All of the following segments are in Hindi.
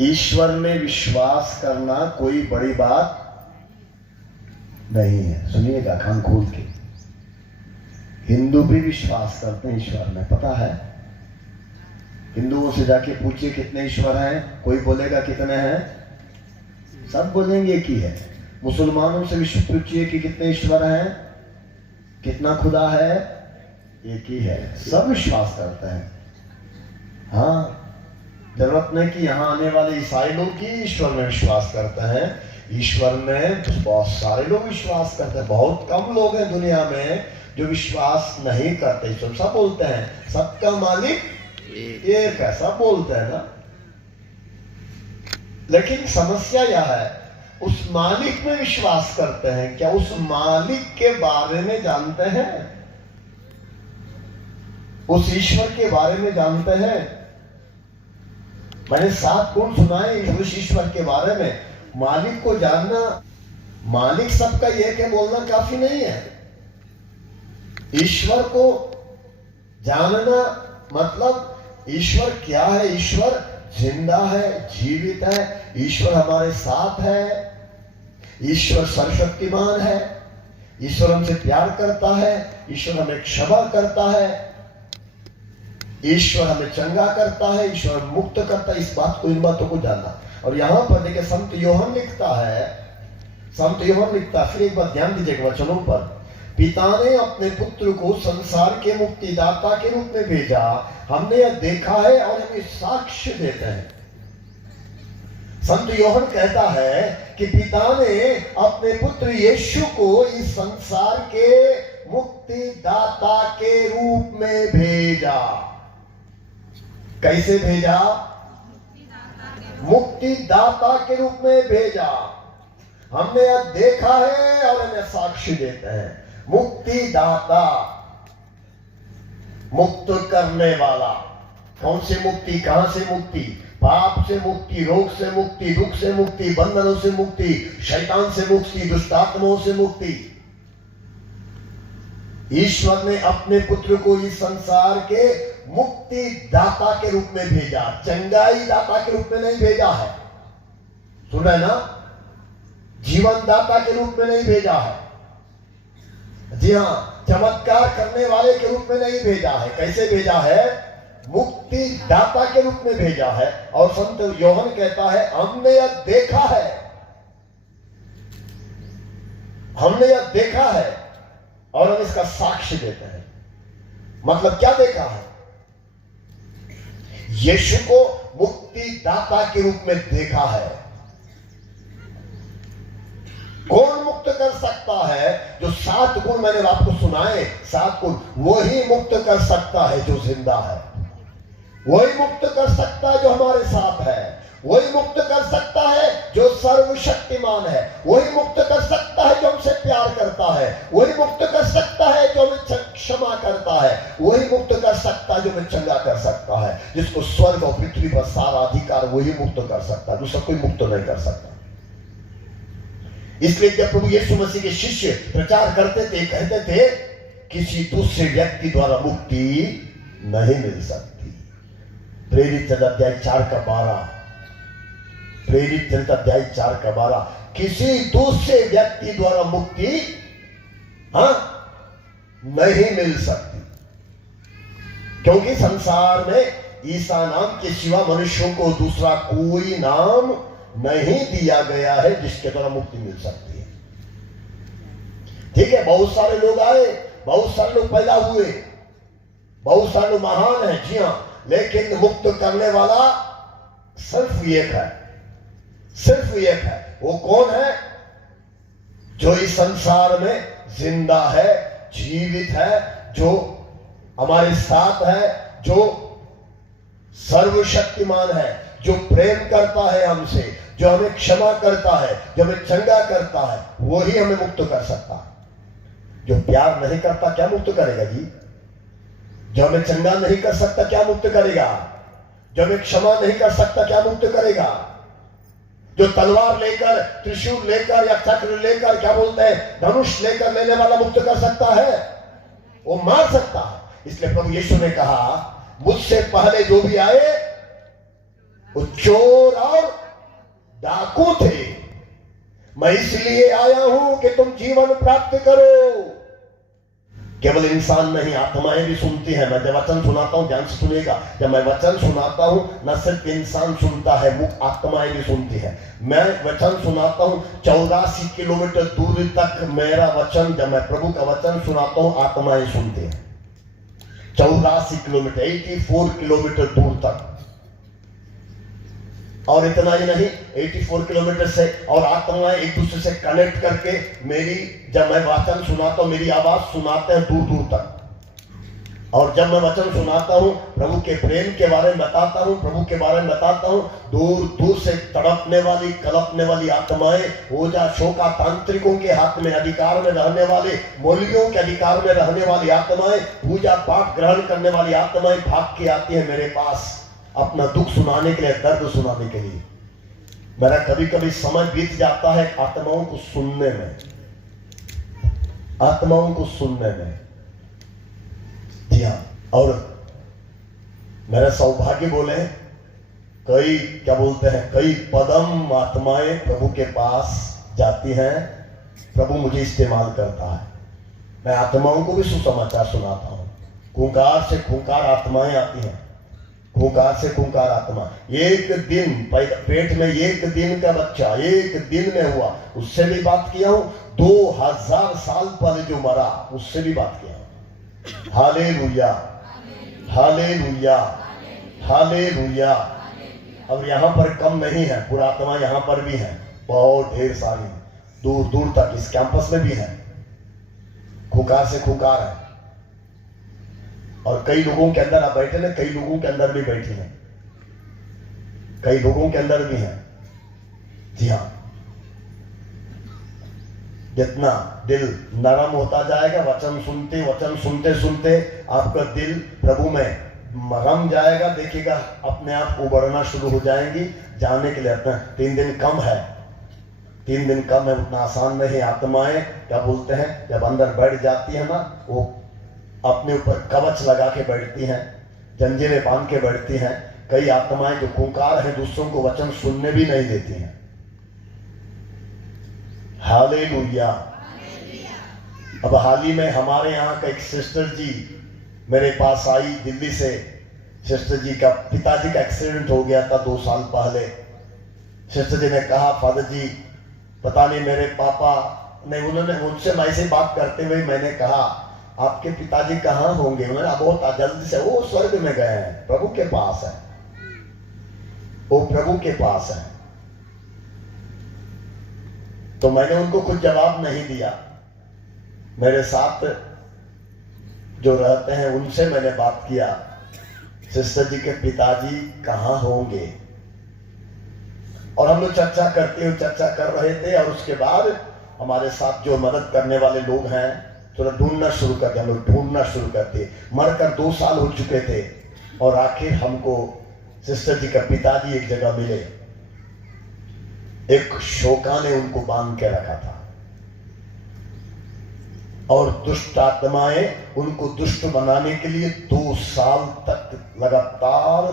ईश्वर में विश्वास करना कोई बड़ी बात नहीं है। सुनिएगा कान खोल के, हिंदू भी विश्वास करते हैं ईश्वर में, पता है? हिंदुओं से जाके पूछिए कितने ईश्वर हैं, कोई बोलेगा कितने हैं, सब बोलेंगे कि है। मुसलमानों से विश्व पूछिए कि कितने ईश्वर हैं, कितना खुदा है, एक ही है, सब विश्वास करते हैं। हाँ, जरूरत नहीं कि यहाँ आने वाले ईसाई लोग की ईश्वर में विश्वास करते हैं। ईश्वर में बहुत सारे लोग विश्वास करते हैं, बहुत कम लोग हैं दुनिया में जो विश्वास नहीं करते। ईश्वर सब बोलते हैं सबका मालिक एक है, सब बोलते हैं ना। लेकिन समस्या यह है, उस मालिक में विश्वास करते हैं क्या? उस मालिक के बारे में जानते हैं? उस ईश्वर के बारे में जानते हैं? मैंने 7 गुण सुनाए उस ईश्वर के बारे में। मालिक को जानना, मालिक सबका एक है बोलना काफी नहीं है। ईश्वर को जानना मतलब ईश्वर क्या है? ईश्वर जिंदा है, जीवित है, ईश्वर हमारे साथ है, ईश्वर सर्वशक्तिमान है, ईश्वर हमसे प्यार करता है, ईश्वर हमें क्षमा करता है, ईश्वर हमें चंगा करता है, ईश्वर मुक्त करता है। इस बात को, इन बातों को जानना। और यहां पर देखिए संत योहन लिखता है, संत योहन लिखता है, फिर एक बार ध्यान दीजिएगा वचनों पर। पिता ने अपने पुत्र को संसार के मुक्तिदाता के रूप में भेजा, हमने यह देखा है और हम साक्ष्य देते हैं। संत योहन कहता है कि पिता ने अपने पुत्र यीशु को इस संसार के मुक्तिदाता के रूप में भेजा। कैसे भेजा? मुक्तिदाता के रूप में भेजा। हमने यह देखा है और हमें साक्ष्य देते हैं। मुक्तिदाता, मुक्त करने वाला। कौन से मुक्ति? कहां से मुक्ति? पाप से मुक्ति, रोग से मुक्ति, दुख से मुक्ति, बंधनों से मुक्ति, शैतान से मुक्ति, दुष्टात्माओं से मुक्ति। ईश्वर ने अपने पुत्र को इस संसार के मुक्ति दाता के रूप में भेजा, चंगाई दाता के रूप में नहीं भेजा है। सुना ना? जीवन दाता के रूप में नहीं भेजा है। जी हां, चमत्कार करने वाले के रूप में नहीं भेजा है। कैसे भेजा है? मुक्ति दाता के रूप में भेजा है। और संत योहन कहता है हमने यह देखा है, हमने यह देखा है और हम इसका साक्ष्य देते हैं। मतलब क्या देखा है? यीशु को मुक्ति दाता के रूप में देखा है। कौन मुक्त कर सकता है? जो 7 गुण मैंने आपको सुनाए, 7 गुण, वही मुक्त कर सकता है जो जिंदा है। वही मुक्त कर सकता है जो हमारे साथ है। वही मुक्त कर सकता है जो सर्वशक्तिमान है। वही मुक्त कर सकता है जो हमसे प्यार करता है। वही मुक्त कर सकता है जो हमें क्षमा करता है। वही मुक्त कर सकता है जो हमें चंगा कर सकता है। जिसको स्वर्ग और पृथ्वी पर सारा अधिकार, वही मुक्त कर सकता है, दूसरा कोई मुक्त नहीं कर सकता। इसलिए जब प्रभु यीशु मसीह के शिष्य प्रचार करते थे, कहते थे किसी दूसरे व्यक्ति द्वारा मुक्ति नहीं मिल सकती। प्रेरित चरित्र अध्याय 4 का 12, प्रेरित चरित्र अध्याय 4 का 12, किसी दूसरे व्यक्ति द्वारा मुक्ति नहीं मिल सकती। क्योंकि संसार में ईसा नाम के सिवा मनुष्यों को दूसरा कोई नाम नहीं दिया गया है जिसके द्वारा मुक्ति मिल सकती है। ठीक है, बहुत सारे लोग आए, बहुत सारे लोग पैदा हुए, बहुत सारे लोग महान हैं, जी हां, लेकिन मुक्त करने वाला सिर्फ एक है, सिर्फ एक है। वो कौन है? जो इस संसार में जिंदा है, जीवित है, जो हमारे साथ है, जो सर्वशक्तिमान है, जो प्रेम करता है हमसे, जो हमें क्षमा करता है, जो हमें चंगा करता है, वही हमें मुक्त कर सकता है। जो प्यार नहीं करता क्या मुक्त करेगा जी? जो हमें चंगा नहीं कर सकता क्या मुक्त करेगा? जो हमें क्षमा नहीं कर सकता क्या मुक्त करेगा? जो तलवार लेकर, त्रिशूल लेकर या चक्र लेकर, क्या बोलते हैं, धनुष लेकर लेने वाला मुक्त कर सकता है? वो मार सकता है। इसलिए प्रभु यीशु ने कहा मुझसे पहले जो भी आए वो चोर और डाकू थे। मैं इसलिए आया हूं कि तुम जीवन प्राप्त करो। केवल इंसान नहीं, आत्माएं भी सुनती हैं। मैं जब वचन सुनाता हूं, ध्यान से सुनिएगा, जब मैं वचन सुनाता हूं न सिर्फ इंसान सुनता है, वो आत्माएं भी सुनती हैं। मैं वचन सुनाता हूं 84 किलोमीटर दूर तक मेरा वचन, जब मैं प्रभु का वचन सुनाता हूं, आत्माएं सुनती हैं। 84 किलोमीटर, 84 किलोमीटर दूर तक। और इतना ही नहीं, 84 किलोमीटर से और आत्माएं एक दूसरे से कनेक्ट करके मेरी, जब मैं वचन सुनाता हूं, मेरी आवाज सुनाते हैं दूर दूर तक। और जब मैं वचन सुनाता हूं, प्रभु के प्रेम के बारे में बताता हूं, प्रभु के बारे में बताता हूं, दूर दूर से तड़पने वाली, कलपने वाली आत्माएं, ओझा शोका तांत्रिकों के हाथ में अधिकार में रहने वाले, मौलवियों के अधिकार में रहने वाली आत्माएं, पूजा पाठ ग्रहण करने वाली आत्माएं भाग के आती है मेरे पास, अपना दुख सुनाने के लिए, दर्द सुनाने के लिए। मेरा कभी कभी समय बीत जाता है आत्माओं को सुनने में, आत्माओं को सुनने में। जी हाँ, और मेरा सौभाग्य बोले, कई क्या बोलते हैं, कई पदम आत्माएं प्रभु के पास जाती हैं, प्रभु मुझे इस्तेमाल करता है। मैं आत्माओं को भी सुसमाचार सुनाता हूं। खूंखार से खूंखार आत्माएं आती हैं, खूंखार से खूंखार आत्मा। एक दिन पेट में एक दिन का बच्चा एक दिन में हुआ, उससे भी बात किया हूं। 2000 साल पहले जो मरा, उससे भी बात किया हूं। Hallelujah, hallelujah, hallelujah. अब यहां पर कम नहीं है, पूरा आत्मा यहां पर भी है, बहुत ढेर सारी, दूर दूर तक इस कैंपस में भी है, खूंखार से खूंखार है। और कई लोगों के अंदर आप बैठे ना, कई लोगों के अंदर भी बैठी हैं, कई लोगों के अंदर भी हैं। जी हाँ, जितना दिल नरम होता जाएगा, वचन सुनते सुनते आपका दिल प्रभु में रम जाएगा, देखिएगा अपने आप उबड़ना शुरू हो जाएंगी। जाने के लिए अपना 3 दिन कम है, 3 दिन कम है, उतना आसान नहीं। आत्माएं क्या बोलते हैं, जब अंदर बैठ जाती है ना, वो अपने ऊपर कवच लगा के बैठती हैं, जंजीरें बांध के बैठती हैं। कई आत्माएं जो खूंखार हैं, दूसरों को वचन सुनने भी नहीं देती हैं। हालेलुया। अब हाल ही में हमारे यहाँ का एक सिस्टर जी मेरे पास आई दिल्ली से। सिस्टर जी का पिताजी का एक्सीडेंट हो गया था 2 साल पहले। सिस्टर जी ने कहा, फादर जी पता नहीं मेरे पापा नहीं, उन्होंने मुझसे ऐसे बात करते हुए मैंने कहा, आपके पिताजी कहाँ होंगे? उन्होंने बहुत जल्दी से, वो स्वर्ग में गए हैं, प्रभु के पास है, वो प्रभु के पास है। तो मैंने उनको कुछ जवाब नहीं दिया। मेरे साथ जो रहते हैं उनसे मैंने बात किया, सिस्टर जी के पिताजी कहाँ होंगे? और हम लोग चर्चा कर रहे थे। और उसके बाद हमारे साथ जो मदद करने वाले लोग हैं, थोड़ा ढूंढना शुरू करते, हम लोग ढूंढना शुरू करते। मरकर 2 साल हो चुके थे और आखिर हमको सिस्टर जी का पिताजी एक जगह मिले। एक शोका ने उनको बांध के रखा था और दुष्ट आत्माएं उनको दुष्ट बनाने के लिए 2 साल तक लगातार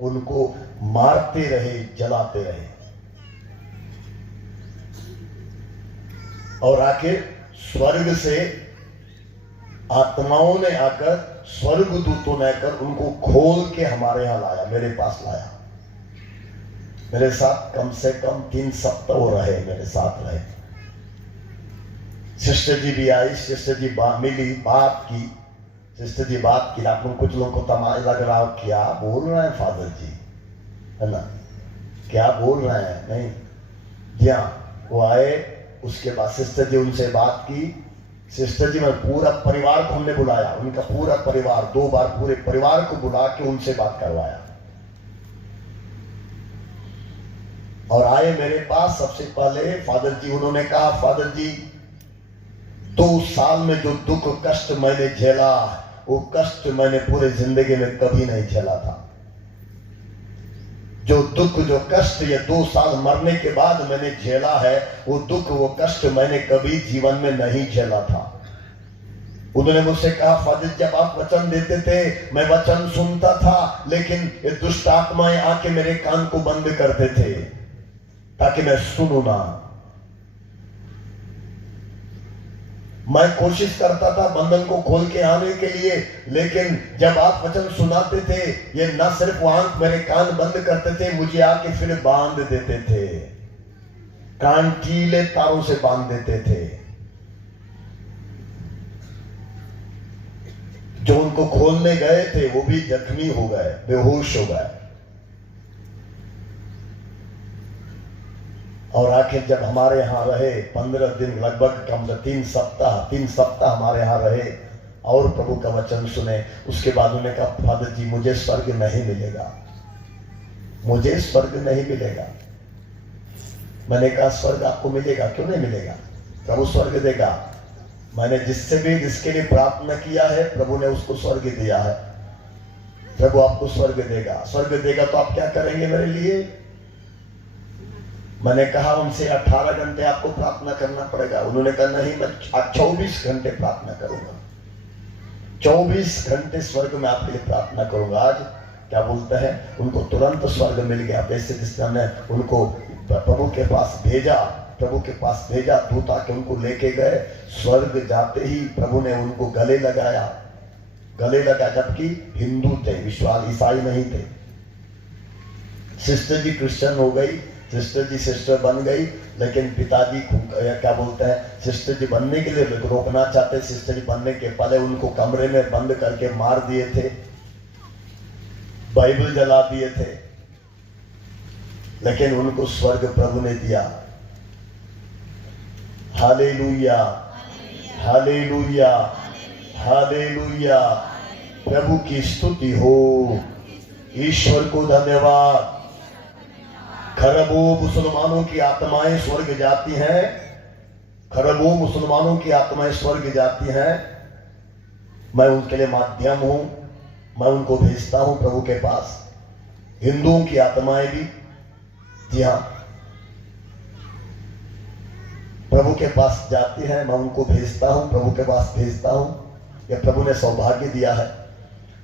उनको मारते रहे, जलाते रहे। और आखिर स्वर्ग से आत्माओं ने आकर, स्वर्गदूतों ने आकर उनको खोल के हमारे यहां लाया, मेरे पास लाया। मेरे साथ कम से कम 3 सप्ताह वो रहे, मेरे साथ रहे। सिस्टर जी भी आई, सिस्टर जी मिली, बात की। सिस्टर जी बात की। आप लोग, कुछ लोगों को तमाशा लग रहा, क्या बोल रहे हैं फादर जी, है ना, क्या बोल रहे हैं? नहीं, जी हाँ, वो आए। उसके बाद सिस्टर जी उनसे बात की। सिस्टर जी में पूरा परिवार को हमने बुलाया, उनका पूरा परिवार, 2 बार पूरे परिवार को बुला के उनसे बात करवाया। और आए मेरे पास। सबसे पहले फादर जी, उन्होंने कहा, फादर जी 2 साल में जो दुख कष्ट मैंने झेला, वो कष्ट मैंने पूरे जिंदगी में कभी नहीं झेला था। जो दुख, जो कष्ट ये 2 साल मरने के बाद मैंने झेला है, वो दुख, वो कष्ट मैंने कभी जीवन में नहीं झेला था। उन्होंने मुझसे कहा, फादर जब आप वचन देते थे, मैं वचन सुनता था, लेकिन ये दुष्ट आत्माएं आके मेरे कान को बंद करते थे। ताकि मैं सुनूं ना। मैं कोशिश करता था बंधन को खोल के आने के लिए, लेकिन जब आप वचन सुनाते थे, ये न सिर्फ आंख मेरे कान बंद करते थे, मुझे आके फिर बांध देते थे, कान कीले तारों से बांध देते थे। जो उनको खोलने गए थे वो भी जख्मी हो गए, बेहोश हो गए। और आखिर जब हमारे यहां रहे 15 दिन, लगभग कम से 3 सप्ताह हमारे यहां रहे और प्रभु का वचन सुने, उसके बाद उन्होंने कहा फादर जी मुझे स्वर्ग नहीं मिलेगा, मुझे स्वर्ग नहीं मिलेगा। मैंने कहा स्वर्ग आपको मिलेगा, क्यों नहीं मिलेगा, प्रभु स्वर्ग देगा। मैंने जिसके लिए प्रार्थना किया है प्रभु ने उसको स्वर्ग दिया है। प्रभु आपको स्वर्ग देगा, स्वर्ग देगा तो आप क्या करेंगे मेरे लिए। मैंने कहा उनसे 18 घंटे आपको प्रार्थना करना पड़ेगा। उन्होंने कहा नहीं, मैं 24 घंटे प्रार्थना करूंगा, 24 घंटे स्वर्ग में आपके लिए प्रार्थना करूंगा। आज क्या बोलते हैं, उनको तुरंत स्वर्ग मिल गया। जैसे जिस हमने उनको प्रभु के पास भेजा, दूत आके उनको लेके गए। स्वर्ग जाते ही प्रभु ने उनको गले लगा, जबकि हिंदू थे, विश्वास ईसाई नहीं थे। सिस्टर जी क्रिश्चियन हो गई, सिस्टर बन गई, लेकिन पिताजी क्या बोलते हैं, सिस्टर जी बनने के लिए रोकना चाहते। सिस्टर जी बनने के पहले उनको कमरे में बंद करके मार दिए थे, बाइबल जला दिए थे, लेकिन उनको स्वर्ग प्रभु ने दिया। Hallelujah, hallelujah, hallelujah. प्रभु की स्तुति हो, ईश्वर को धन्यवाद। खरबों मुसलमानों की आत्माएं स्वर्ग जाती हैं, खरबों मुसलमानों की आत्माएं स्वर्ग जाती हैं। मैं उनके लिए माध्यम हूं, मैं उनको भेजता हूं प्रभु के पास। हिंदुओं की आत्माएं भी, जी हां, प्रभु के पास जाती हैं, मैं उनको भेजता हूं, प्रभु के पास भेजता हूं। यह प्रभु ने सौभाग्य दिया है।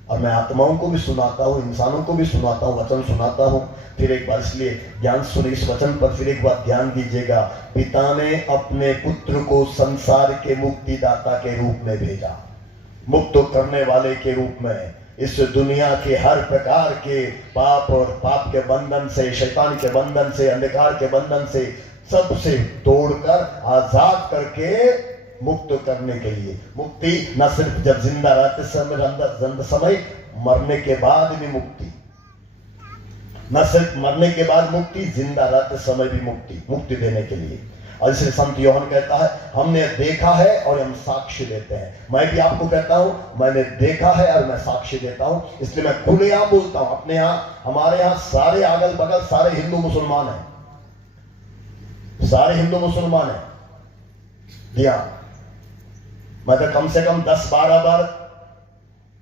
और मैं आत्माओं को भी सुनाता हूं, इंसानों को भी सुनाता हूं, वचन सुनाता हूं। फिर एक बार इसलिए ध्यान सुनिए, इस वचन पर फिर एक बार ध्यान दीजिएगा। पिता ने अपने पुत्र को संसार के मुक्तिदाता के रूप में भेजा, मुक्त करने वाले के रूप में। इस दुनिया के हर प्रकार के पाप और पाप के बंधन से, शैतान के बंधन से, अंधकार के बंधन से, सबसे तोड़कर आजाद करके मुक्त करने के लिए। मुक्ति न सिर्फ जब जिंदा रहते समय, मरने के बाद भी मुक्ति। न सिर्फ मरने के बाद मुक्ति, जिंदा रहते समय भी मुक्ति देने के लिए। और इसलिए संत योहन कहता है हमने देखा है और हम साक्ष्य देते हैं। मैं भी आपको कहता हूं मैंने देखा है और मैं साक्ष्य देता हूं। इसलिए मैं खुलेआम बोलता हूं। अपने यहाँ, हमारे यहाँ सारे अगल बगल सारे हिंदू मुसलमान हैं, सारे हिंदू मुसलमान हैं। जी हाँ, मैं तो कम से कम 10-12 बार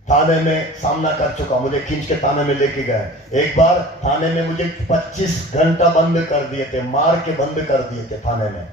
थाने में सामना कर चुका। मुझे खींच के थाने में लेके गए। एक बार थाने में मुझे 25 घंटा बंद कर दिए थे, मार के बंद कर दिए थे थाने में।